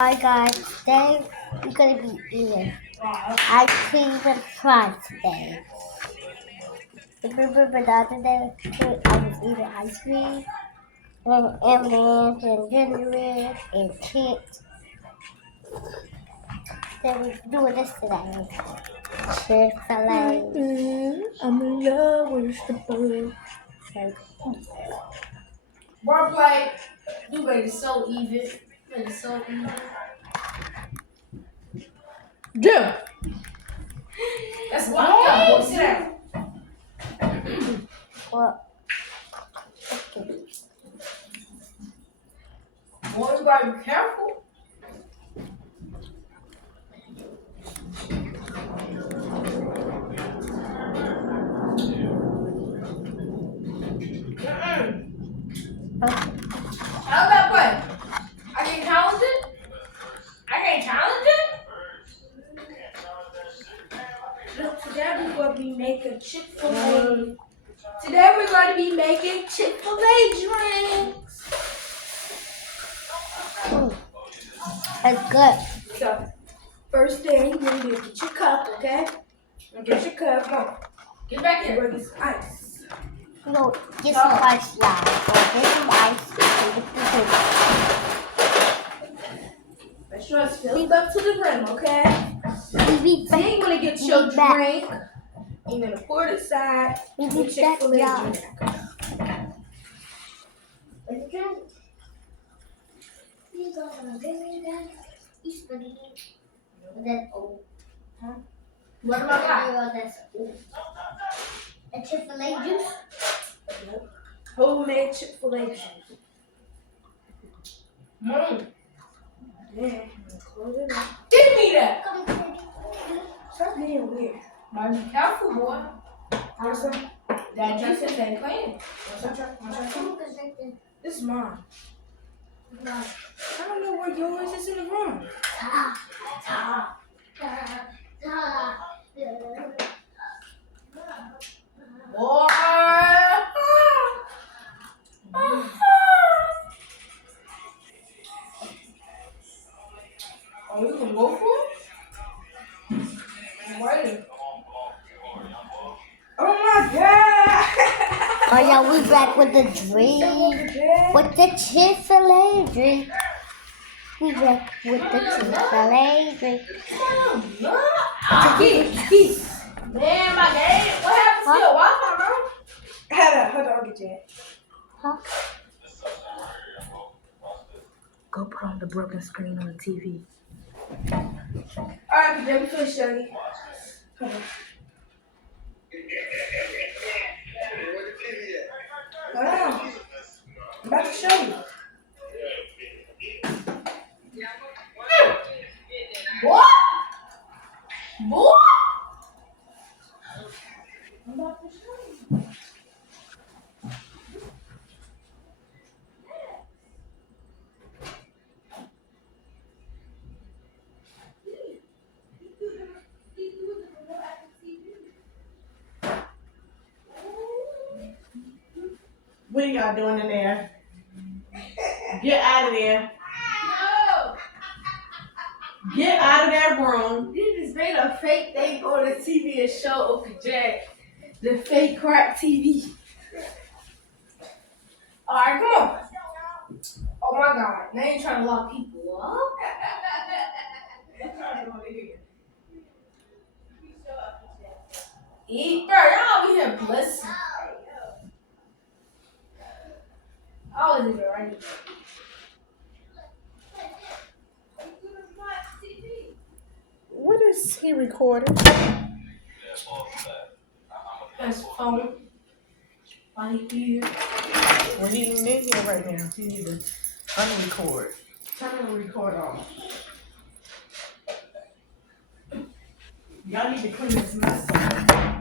Hi guys, today we're gonna be eating ice cream and fries today. Remember the other day I was eating ice cream and M&M's and ginger and chips. Then we're doing this today. Chick-fil-A. I'm in love with the bird. Bro, like, you made it so even. You made it so even. Jim. That's why I got boy. Sit down. Well, okay. Boy, you gotta be careful. How about play? I can't challenge it? I can't challenge it? Today we're going to be making Chick-fil-A. Today we're going to be making Chick-fil-A drinks. It's good. So, first thing, you're going to get your cup, okay? Get your cup. Come on. Get back here. We're going to get some ice. No, get some ice now. Get some ice and get Make sure it's filled up to the rim, okay? the drink. Then you're going to get your drink. You're going to pour it aside. Your Chick-fil-A drink. What am I got? A Chick-fil-A juice? Homemade Chick-fil-A juice. Mm. Yeah, close it up. Give me that. Stop being weird. Might be careful, boy. Want some? That juice ain't clean. Want some? This is mine. I don't know where yours is in the room. Boy. Oh, you can go for it? Wait. Oh my god! Oh yeah, we back with the drink. With the Chick-fil-A drink. We back with the Chick-fil-A drink. Keith. Man, my game. What happened to your Wi-Fi, bro? Hold on, I'll get you. Huh? Go put on the broken screen on the TV. Alright, let me finish showing you. Hold on. Hold on. I'm about to show you. Boy. Boy. I'm about to show you. What are y'all doing in there? Get out of there. No. Get out of that room. You just made a fake thing on the TV and show Uncle Jack. The fake crack TV. Alright, come on. Oh my god. Now you're trying to lock people up. Eat, bro. Y'all over here blessing. I was even ready. What is he recording? That's phone. Right here. Well, he ain't in here right now. He need to unrecord. Turn the record off. Y'all need to clean this mess up.